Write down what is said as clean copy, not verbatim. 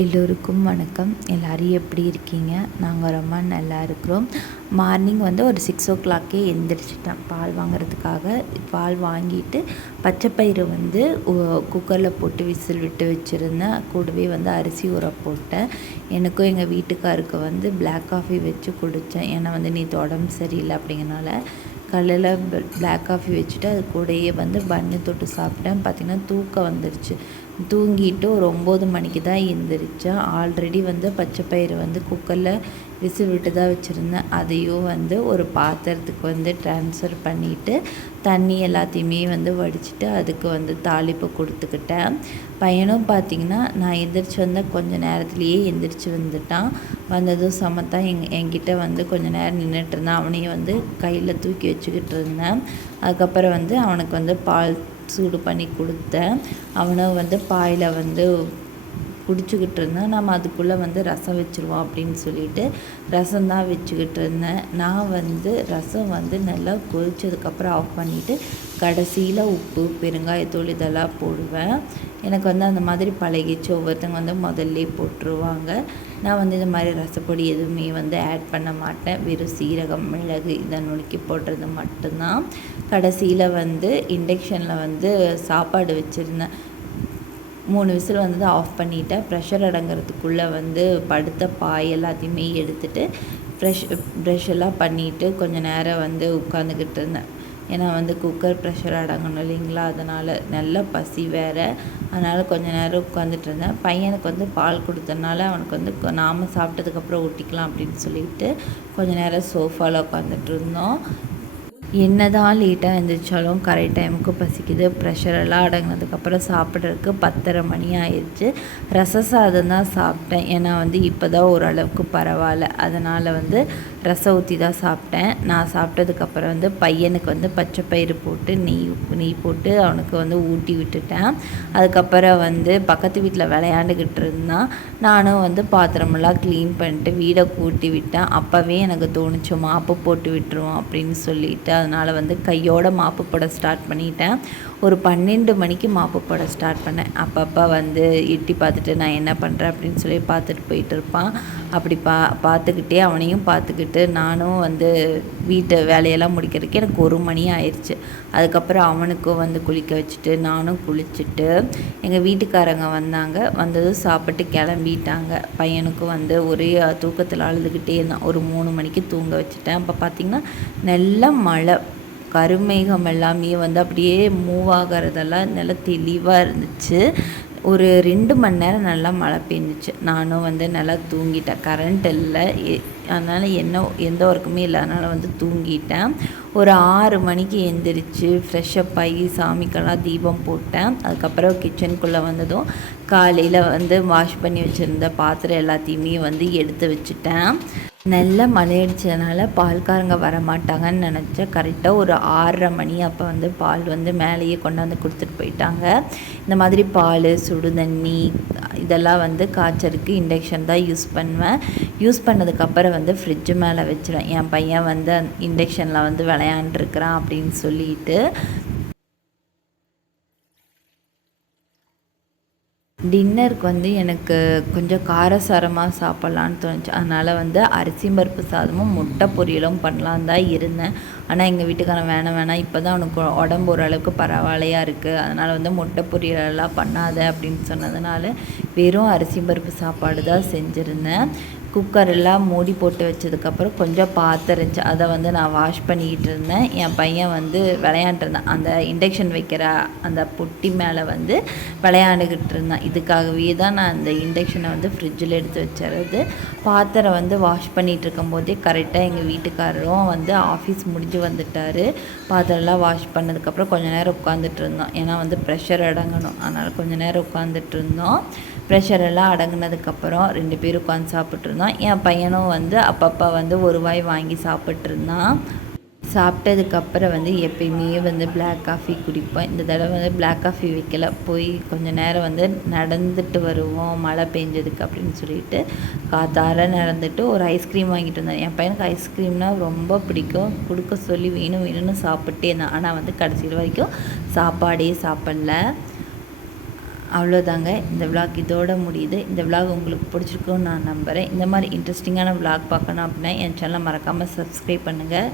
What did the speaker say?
எல்லோருக்கும் வணக்கம். எல்லோரும் எப்படி இருக்கீங்க? நாங்கள் ரொம்ப நல்லா இருக்கிறோம். மார்னிங் ஒரு 6 o'clock எழுந்திரிச்சிட்டேன் பால் வாங்குறதுக்காக. பால் வாங்கிட்டு பச்சைப்பயிறு குக்கரில் போட்டு விசில் விட்டு வச்சுருந்தேன். கூடவே அரிசி ஊற போட்டேன். எனக்கும் எங்கள் வீட்டுக்காருக்கு பிளாக் காஃபி வச்சு குடித்தேன். ஏன்னா நேற்று உடம்பு சரியில்லை அப்படிங்கிறனால காலையில் பிளாக் காஃபி வச்சுட்டு அது கூடயே பன்னு தொட்டு சாப்பிட்டேன். பார்த்திங்கன்னா தூக்கம் வந்துடுச்சு. தூங்கிட்டு ஒரு 9 மணிக்கு தான் எழுந்திரிச்சேன். ஆல்ரெடி பச்சைப்பயிறு குக்கரில் விசில் விட்டு தான் வச்சுருந்தேன். அதையும் ஒரு பாத்திரத்துக்கு ட்ரான்ஸ்ஃபர் பண்ணிவிட்டு தண்ணி எல்லாத்தையுமே வடிச்சிட்டு அதுக்கு தாளிப்பு கொடுத்துக்கிட்டேன். பையனும் பார்த்திங்கன்னா நான் எந்திரிச்சு கொஞ்சம் நேரத்துலேயே எந்திரிச்சு வந்துட்டான். வந்ததும் சமத்தான் என்கிட்ட கொஞ்சம் நேரம் நின்றுட்டு இருந்தான். அவனையும் கையில் தூக்கி வச்சுக்கிட்டு இருந்தேன். அதுக்கப்புறம் அவனுக்கு பால் சூடு பண்ணி கொடுத்தேன். அவனும் பாயில் குடிச்சுக்கிட்டு இருந்தேன். நம்ம அதுக்குள்ளே ரசம் வச்சுருவோம் அப்படின்னு சொல்லிட்டு ரசம் தான் வச்சுக்கிட்டு இருந்தேன். நான் ரசம் நல்லா கொதிச்சதுக்கப்புறம் ஆஃப் பண்ணிவிட்டு கடைசியில் உப்பு பெருங்காயத்தூள் இதெல்லாம் போடுவேன். எனக்கு அந்த மாதிரி பழகிச்சு. ஒவ்வொருத்தங்க முதல்ல போட்டுருவாங்க. நான் இது மாதிரி ரசப்பொடி எதுவுமே ஆட் பண்ண மாட்டேன். வெறும் சீரகம் மிளகு இதை நுணுக்கி போடுறது மட்டும்தான். கடைசியில் இண்டக்ஷனில் சாப்பாடு வச்சுருந்தேன். 3 விசில் ஆஃப் பண்ணிவிட்டேன். ப்ரெஷர் அடங்கிறதுக்குள்ளே படுத்த பாய் எல்லாத்தையுமே எடுத்துகிட்டு ப்ரெஷ் எல்லாம் பண்ணிவிட்டு கொஞ்சம் நேரம் உட்காந்துக்கிட்டு இருந்தேன். ஏன்னா குக்கர் ப்ரெஷர் அடங்கணும் இல்லைங்களா, அதனால் நல்ல பசி வேறு. அதனால் கொஞ்சம் நேரம் உட்காந்துட்டு இருந்தேன். பையனுக்கு பால் கொடுத்தனால அவனுக்கு நாம் சாப்பிட்டதுக்கப்புறம் ஊட்டிக்கலாம் அப்படின்னு சொல்லிட்டு கொஞ்சம் நேரம் சோஃபாவில் உட்காந்துட்டு இருந்தோம். என்ன தான் லேட்டாக எழுந்திரிச்சாலும் கரெக்ட் டைமுக்கு பசிக்குது. ப்ரெஷரெல்லாம் அடங்கினதுக்கப்புறம் சாப்பிட்றதுக்கு 10:30 மணி ஆயிடுச்சு. ரச சாதம் தான் சாப்பிட்டேன். ஏன்னா இப்போ தான் ஓரளவுக்கு பரவாயில்ல. அதனால் ரசம் ஊற்றி தான் சாப்பிட்டேன். நான் சாப்பிட்டதுக்கப்புறம் பையனுக்கு பச்சைப்பயிறு போட்டு நெய் போட்டு அவனுக்கு ஊட்டி விட்டுட்டேன். அதுக்கப்புறம் பக்கத்து வீட்டில் விளையாண்டுக்கிட்டு இருந்தான். நானும் பாத்திரமெல்லாம் க்ளீன் பண்ணிட்டு வீடை கூட்டி விட்டேன். அப்போவே எனக்கு தோணுச்சு மாப்பு போட்டு விட்டுருவோம் அப்படின்னு சொல்லிட்டு அதனால் கையோட மாப்பு போட ஸ்டார்ட் பண்ணிட்டேன். ஒரு 12 மணிக்கு மாப்பு போட ஸ்டார்ட் பண்ணேன். அப்பப்போ எட்டி பார்த்துட்டு நான் என்ன பண்ணுறேன் அப்படின்னு சொல்லி பார்த்துட்டு போயிட்டு இருப்பான். அப்படி பார்த்துக்கிட்டே அவனையும் பார்த்துக்கிட்டு நானும் வீட்டு வேலையெல்லாம் முடிக்கிறதுக்கு எனக்கு 1 மணி ஆயிடுச்சு. அதுக்கப்புறம் அவனுக்கும் குளிக்க வச்சுட்டு நானும் குளிச்சுட்டு எங்கள் வீட்டுக்காரங்க வந்ததும் சாப்பிட்டு கிளம்பிட்டாங்க. பையனுக்கும் ஒரே தூக்கத்தில் அழுதுகிட்டே இருந்தான். ஒரு 3 மணிக்கு தூங்க வச்சுட்டேன். அப்போ பார்த்திங்கன்னா நல்ல மழை, கருமேகம் எல்லாமே அப்படியே மூவ் ஆகிறதெல்லாம் நல்லா தெளிவாக இருந்துச்சு. ஒரு 2 மணி நேரம் நல்லா மழை பெஞ்சிச்சு. நானும் நல்லா தூங்கிட்டேன். கரண்ட் இல்லை, அதனால் எந்த ஒர்க்குமே இல்லை. அதனால் தூங்கிட்டேன். ஒரு 6 மணிக்கு எழுந்திரிச்சு ஃப்ரெஷ்ஷப் ஆகி சாமிக்கெல்லாம் தீபம் போட்டேன். அதுக்கப்புறம் கிச்சனுக்குள்ளே வந்ததும் காலையில் வாஷ் பண்ணி வச்சுருந்த பாத்திரம் எல்லாத்தையுமே எடுத்து வச்சுட்டேன். நல்ல மழை அடித்ததுனால பால்காரங்க வரமாட்டாங்கன்னு நினச்சேன். கரெக்டாக ஒரு 6:30 மணி அப்போ பால் மேலேயே கொண்டாந்து கொடுத்துட்டு போயிட்டாங்க. இந்த மாதிரி பால் சுடு தண்ணி இதெல்லாம் காய்ச்சறதுக்கு இண்டக்ஷன் தான் யூஸ் பண்ணுவேன். யூஸ் பண்ணதுக்கப்புறம் ஃப்ரிட்ஜு மேலே வச்சுருவேன். என் பையன் இண்டக்ஷனில் விளையாண்டுருக்கிறான் அப்படின்னு சொல்லிட்டு. டின்னருக்கு எனக்கு கொஞ்சம் காரசாரமாக சாப்பிட்லான்னு தோணுச்சு. அதனால் அரிசி பருப்பு சாதமும் முட்டை பொரியலும் பண்ணலான்னு தான் இருந்தேன். ஆனால் எங்கள் வீட்டுக்காரன் வேணாம் இப்போ தான் அவனுக்கு உடம்பு ஓரளவுக்கு பரவாயில்லையாக இருக்குது, அதனால் முட்டை பொரியலெல்லாம் பண்ணாத அப்படின்னு சொன்னதுனால வெறும் அரிசி பருப்பு சாப்பாடு தான் செஞ்சுருந்தேன். குக்கரெல்லாம் மூடி போட்டு வச்சதுக்கப்புறம் கொஞ்சம் பாத்திரம் இருந்துச்சு. அதை நான் வாஷ் பண்ணிக்கிட்டு இருந்தேன். என் பையன் விளையாண்டுருந்தான். அந்த இண்டக்ஷன் வைக்கிற அந்த பொட்டி மேலே விளையாண்டுக்கிட்டு இருந்தான். இதுக்காகவே தான் நான் அந்த இண்டக்ஷனை ஃப்ரிட்ஜில் எடுத்து வச்சுறது. பாத்திரம் வாஷ் பண்ணிகிட்டு இருக்கும்போதே கரெக்டாக எங்கள் வீட்டுக்காரரும் ஆஃபீஸ் முடிஞ்சு வந்துட்டார். பாத்திரம்லாம் வாஷ் பண்ணதுக்கப்புறம் கொஞ்சம் நேரம் உட்காந்துட்டு இருந்தோம். ஏன்னா ப்ரெஷர் அடங்கணும், அதனால் கொஞ்சம் நேரம் உட்காந்துட்டு இருந்தோம். ப்ரெஷரெல்லாம் அடங்கினதுக்கப்புறம் 2 பேரும் உட்காந்து சாப்பிட்ருந்தோம். என் பையனும் அப்பப்போ ஒரு வாய் வாங்கி சாப்பிட்ருந்தான். சாப்பிட்டதுக்கப்புறம் எப்பயுமே பிளாக் காஃபி குடிப்பேன். இந்த தடவை பிளாக் காஃபி வைக்கல. போய் கொஞ்சம் நேரம் நடந்துட்டு வருவோம் மழை பெஞ்சதுக்கு அப்படின்னு சொல்லிட்டு காத்தார நடந்துட்டு ஒரு ஐஸ்கிரீம் வாங்கிட்டு வந்தேன். என் பையனுக்கு ஐஸ்கிரீம்னால் ரொம்ப பிடிக்கும். கொடுக்க சொல்லி வேணும்னு சாப்பிட்டே இருந்தேன். ஆனால் கடைசி வரைக்கும் சாப்பாடே சாப்பிடல. அவ்வளோதாங்க, இந்த விலாக் இதோட முடியுது. இந்த விலாக் உங்களுக்கு பிடிச்சிருக்குன்னு நான் நம்புகிறேன். இந்த மாதிரி இன்ட்ரெஸ்டிங்கான விலாக் பார்க்கணும் அப்படின்னா என் சேனலை மறக்காமல் சப்ஸ்கிரைப் பண்ணுங்கள்.